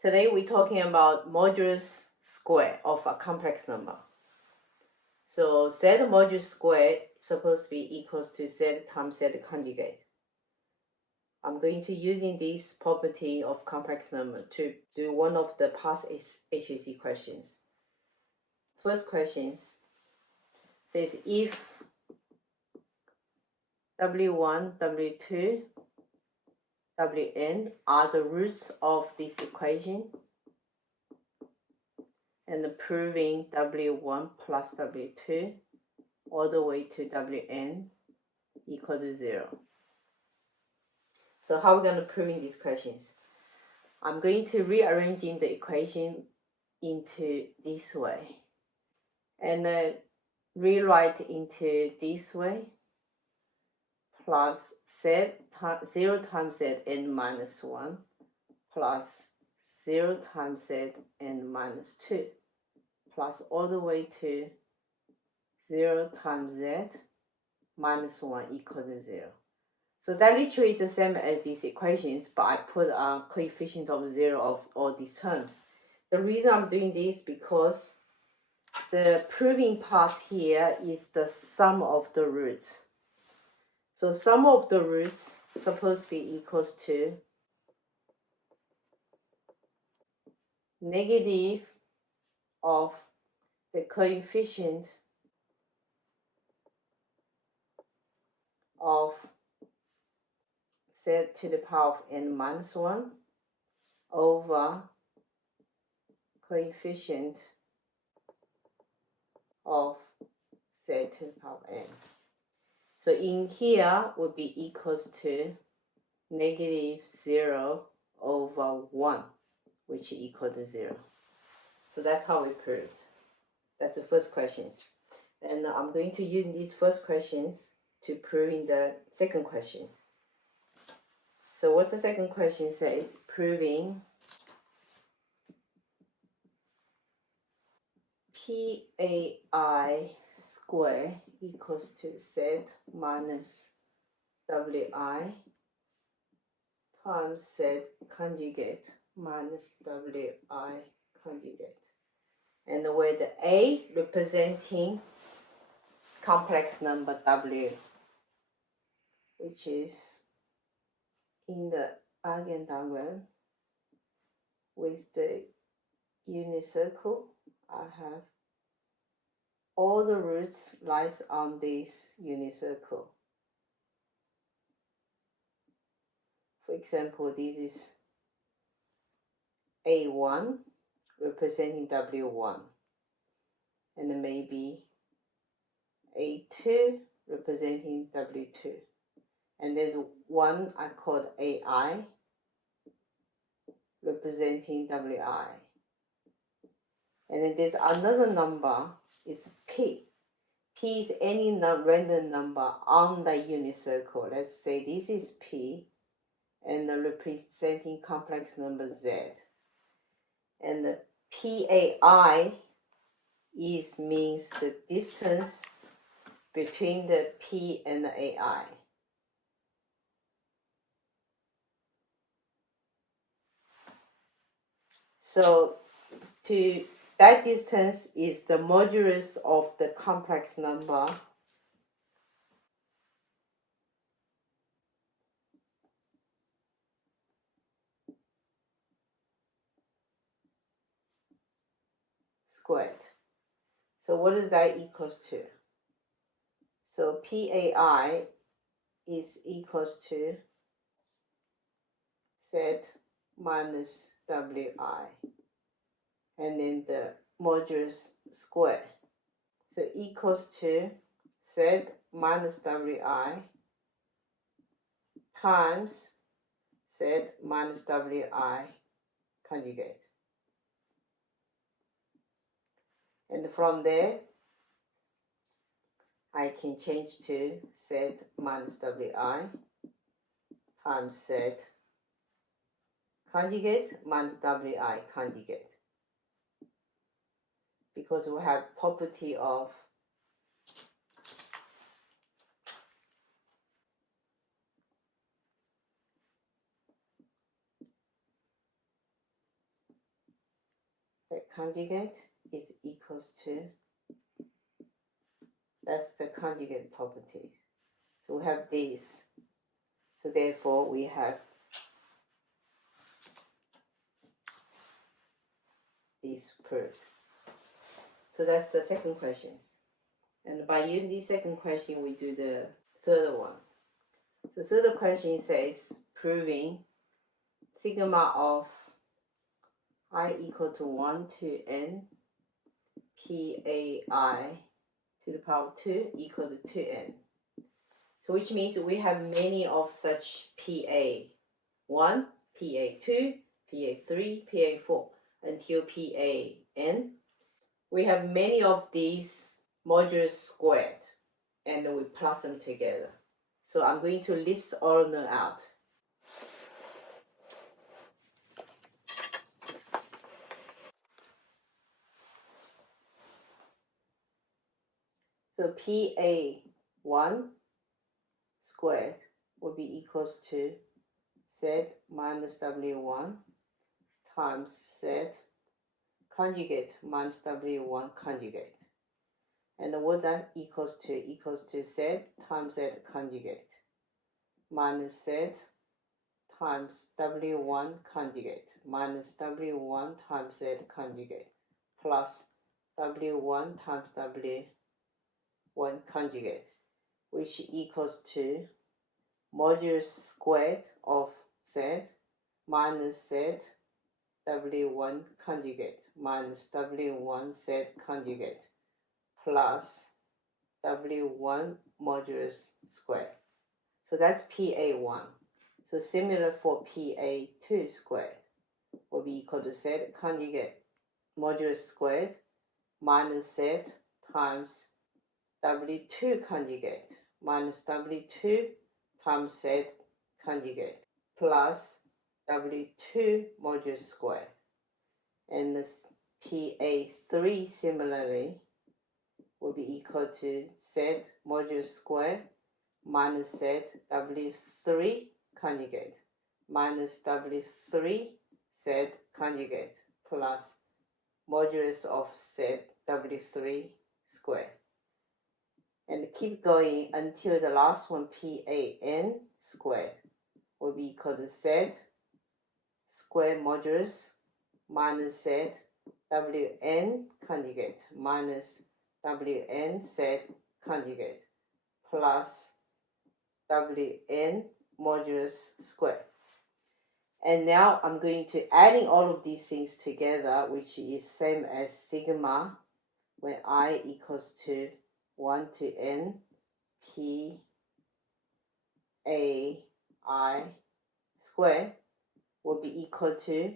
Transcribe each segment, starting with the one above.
Today we're talking about modulus square of a complex number. So z modulus square is supposed to be equals to z times z conjugate. I'm going to using this property of complex number to do one of the past HSC questions. First question says if W1, W2, Wn are the roots of this equation, and proving W1 plus W2 all the way to Wn equal to 0. So how are we going to prove these questions? I'm going to rearranging the equation into this way and rewrite into this way plus z 0 times z n minus 1 plus 0 times z n minus 2 plus all the way to 0 times z minus 1 equal to 0. So that literally is the same as these equations, but I put a coefficient of 0 of all these terms. The reason I'm doing this because the proving part here is the sum of the roots. So sum of the roots is supposed to be equals to negative of the coefficient of z to the power of n minus 1 over coefficient of z to the power of n. So in here would be equals to negative 0 over 1, which is equal to 0. So that's how we proved. That's the first question. And I'm going to use these first questions to prove in the second question. So what's the second question says? Proving PAI square equals to Z minus WI times Z conjugate minus WI conjugate. And where the A representing complex number W, which is in the Argand diagram with the unit circle, I have all the roots lies on this unit circle. For example, this is A1 representing W1, and then maybe A2 representing W2, and there's one I called AI representing WI, and then there's another number, it's P. P is any random number on the unit circle. Let's say this is P and the representing complex number Z, and the PAI means the distance between the P and the AI. So that distance is the modulus of the complex number squared. So what is that equals to? So PAI is equals to Z minus WI, and then the modulus square. So equals to Z minus WI times Z minus WI conjugate. And from there, I can change to Z minus WI times Z conjugate minus WI conjugate, because we have property of conjugate is equals to, that's the conjugate properties. So we have this. So therefore we have this proved. So that's the second question. And by using the second question, we do the third one. So third question says proving sigma of I equal to 1 to n PAI to the power 2 equal to 2n. So which means we have many of such PA1, PA2, PA3, PA4 until PAN. We have many of these modulus squared and we plus them together. So I'm going to list all of them out. So PA1 squared will be equals to Z minus W1 times Z conjugate minus W1 conjugate. And what that equals to Z times Z conjugate minus Z times W1 conjugate minus W1 times Z conjugate plus W1 times W1 conjugate, which equals to modulus squared of Z minus Z W1 conjugate minus W1 Z conjugate plus W1 modulus squared. So that's PA1. So similar for PA2 squared will be equal to Z conjugate modulus squared minus Z times W2 conjugate minus W2 times Z conjugate plus W2 modulus squared. And this PA3 similarly will be equal to Z modulus squared minus Z W3 conjugate minus W3 Z conjugate plus modulus of Z W3 squared. And keep going until the last one, PAN squared, will be equal to Z square modulus minus Z WN conjugate minus WN Z conjugate plus WN modulus square. And now I'm going to adding all of these things together, which is same as sigma when I equals to 1 to n P A I square will be equal to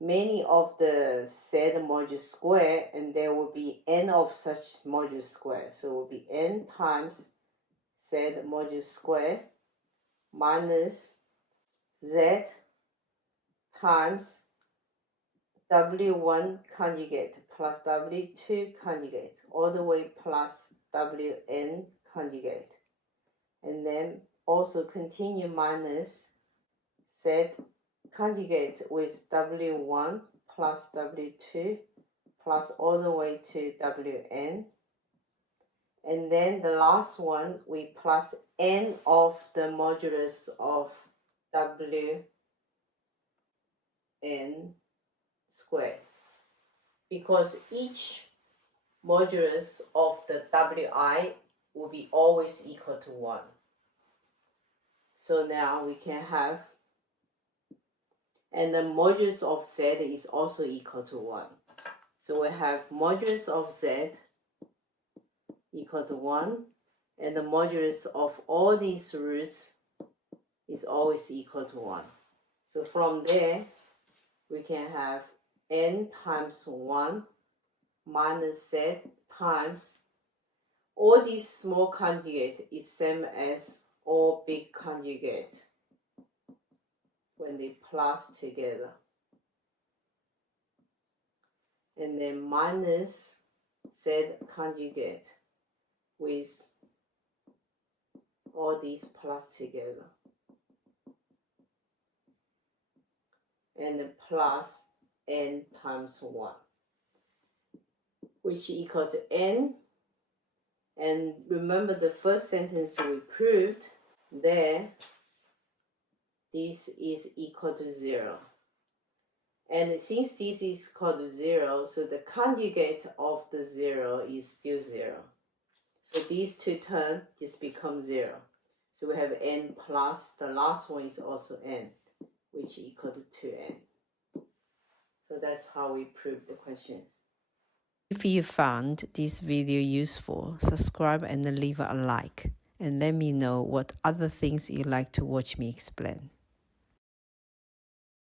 many of the Z modulus square, and there will be n of such modulus square. So it will be n times Z modulus square minus Z times W1 conjugate plus W2 conjugate all the way plus WN conjugate. And then also continue minus Z conjugate with W1 plus W2 plus all the way to WN. And then the last one, we plus n of the modulus of WN squared. Because each modulus of the WI will be always equal to 1. So now we can have, and the modulus of Z is also equal to 1. So we have modulus of Z equal to 1, and the modulus of all these roots is always equal to 1. So from there, we can have n times 1 minus Z times all these small conjugate is same as all big conjugate when they plus together. And then minus Z conjugate with all these plus together. And then plus n times 1. which equal to n. And remember the first sentence we proved there, this is equal to 0. And since this is equal to 0, so the conjugate of the 0 is still 0. So these two terms just become 0. So we have n plus, the last one is also n, which equal to 2n. So that's how we prove the questions. If you found this video useful, subscribe and leave a like. And let me know what other things you'd like to watch me explain.